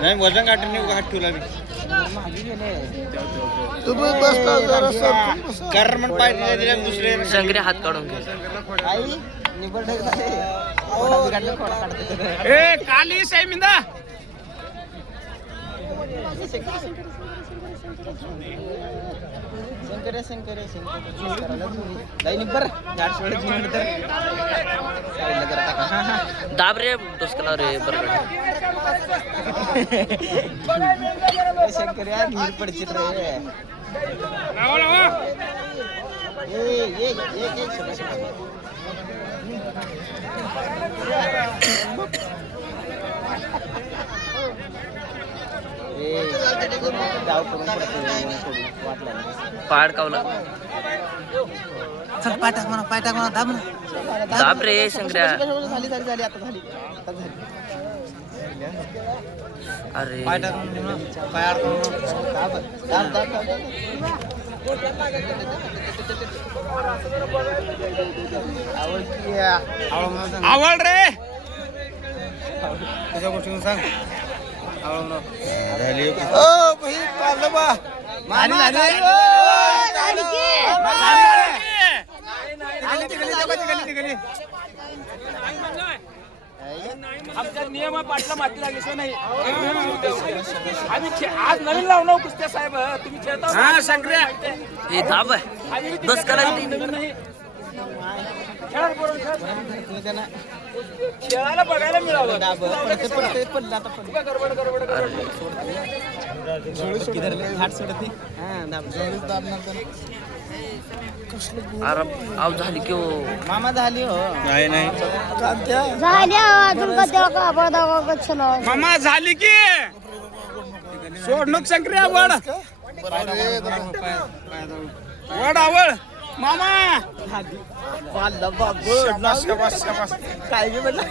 नाही वजन काढणे हात ठेवला मी तुम्ही बसला जरा कारण मग पाहिजे दिल्या दुसरे शंकरे हात काढून घे ए काली सैमिंदा दाब रे डोसकला रे बरोबर शंकर्या गिर पडचित रे लावा लावा पाड कावला चल पायटाक म्हणा दाब ना दाब रे शंकर्या झाली आता झाली अरे पायटाक आवड रे तुझ्या गोष्टी सांग झाली आमचा नियम पाटला माती लागली नाही आम्ही आज नवीन लावणार कुस्त्या साहेब तुम्ही खेळता हा शंकर्या हे दाब आहे डोसकला खेळायला बघायला मिळावं आव झाली की मामा झाली हो नाही नाही मामा झाली की सोडणूक शंकर्या वड वड आवड मामा काय बी म्हटलं